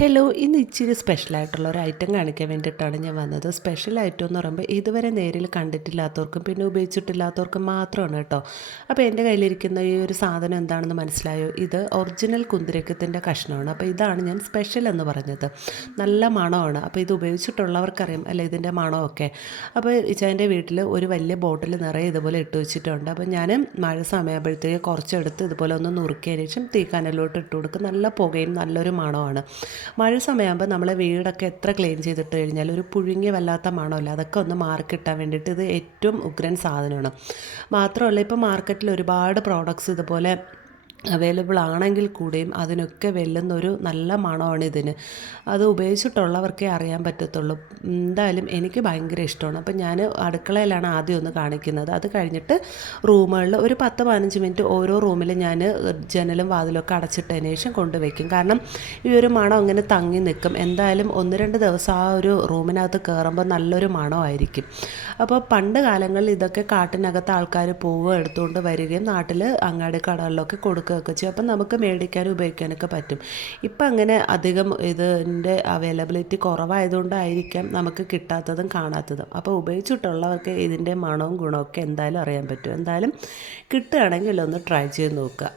Hello ഇന്ന് ഇച്ചിരി സ്പെഷ്യലായിട്ടുള്ള ഒരു ഐറ്റം കാണിക്കാൻ വേണ്ടിയിട്ടാണ് ഞാൻ വന്നത്. സ്പെഷ്യൽ ഐറ്റം എന്ന് പറയുമ്പോൾ ഇതുവരെ നേരിൽ കണ്ടിട്ടില്ലാത്തവർക്കും പിന്നെ ഉപയോഗിച്ചിട്ടില്ലാത്തവർക്കും മാത്രമാണ് കേട്ടോ. അപ്പോൾ എന്റെ കയ്യിലിരിക്കുന്ന ഈ ഒരു സാധനം എന്താണെന്ന് മനസ്സിലായോ? ഇത് ഒറിജിനൽ കുന്തിരക്കത്തിന്റെ കഷ്ണമാണ്. അപ്പോൾ ഇതാണ് ഞാൻ സ്പെഷ്യൽ എന്ന് പറഞ്ഞത്. നല്ല മണമാണ്. അപ്പോൾ ഇത് ഉപയോഗിച്ചിട്ടുള്ളവർക്കറിയാം അല്ലേ ഇതിന്റെ മണമൊക്കെ? അപ്പോൾ ഇച്ചാന്റെ വീട്ടിൽ ഒരു വലിയ ബോട്ടിൽ നിറയെ ഇതുപോലെ ഇട്ട് വെച്ചിട്ടുണ്ട്. അപ്പോൾ ഞാൻ മഴ സമയമാകുമ്പോഴത്തേക്ക് കുറച്ചെടുത്ത് ഇതുപോലെ ഒന്ന് നുറുക്കിയതിന് ശേഷം തീക്കാനലോട്ട് ഇട്ട് കൊടുക്കും. നല്ല പുകയും നല്ലൊരു മണമാണ്. മഴ സമയമാകുമ്പോൾ നമ്മൾ വീടൊക്കെ എത്ര ക്ലീൻ ചെയ്തിട്ട് കഴിഞ്ഞാൽ ഒരു പുഴുങ്ങി വല്ലാത്ത മണമില്ല? അതൊക്കെ ഒന്ന് മാർക്കിട്ടാൻ വേണ്ടിയിട്ട് ഇത് ഏറ്റവും ഉഗ്രൻ സാധനമാണ്. മാത്രമല്ല ഇപ്പോൾ മാർക്കറ്റിൽ ഒരുപാട് പ്രോഡക്ട്സ് ഇതുപോലെ അവൈലബിൾ ആണെങ്കിൽ കൂടിയും അതിനൊക്കെ വെല്ലുന്ന ഒരു നല്ല മണമാണ് ഇതിന്. അത് ഉപയോഗിച്ചിട്ടുള്ളവർക്കേ അറിയാൻ പറ്റത്തുള്ളൂ. എന്തായാലും എനിക്ക് ഭയങ്കര ഇഷ്ടമാണ്. അപ്പം ഞാൻ അടുക്കളയിലാണ് ആദ്യം ഒന്ന് കാണിക്കുന്നത്. അത് കഴിഞ്ഞിട്ട് റൂമുകളിൽ ഒരു പത്ത് പതിനഞ്ച് മിനിറ്റ് ഓരോ റൂമിൽ ഞാൻ ജനലും വാതിലൊക്കെ അടച്ചിട്ടതിന് ശേഷം കൊണ്ടുവയ്ക്കും. കാരണം ഈ ഒരു മണം അങ്ങനെ തങ്ങി നിൽക്കും. എന്തായാലും ഒന്ന് രണ്ട് ദിവസം ആ ഒരു റൂമിനകത്ത് കയറുമ്പോൾ നല്ലൊരു മണമായിരിക്കും. അപ്പോൾ പണ്ട് കാലങ്ങളിൽ ഇതൊക്കെ കാട്ടിനകത്ത് ആൾക്കാർ പൂവ് എടുത്തുകൊണ്ട് വരികയും നാട്ടിൽ അങ്ങാടി കടകളിലൊക്കെ കൊടുക്കുകയൊക്കെ ചെയ്യും. അപ്പം നമുക്ക് മേടിക്കാനും ഉപയോഗിക്കാനൊക്കെ പറ്റും. ഇപ്പം അങ്ങനെ അധികം ഇതിന്റെ അവൈലബിലിറ്റി കുറവായതുകൊണ്ടായിരിക്കാം നമുക്ക് കിട്ടാത്തതും കാണാത്തതും. അപ്പോൾ ഉപയോഗിച്ചിട്ടുള്ളവർക്ക് ഇതിന്റെ മണവും ഗുണമൊക്കെ എന്തായാലും അറിയാൻ പറ്റും. എന്തായാലും കിട്ടുകയാണെങ്കിൽ ഒന്ന് ട്രൈ ചെയ്ത് നോക്കുക.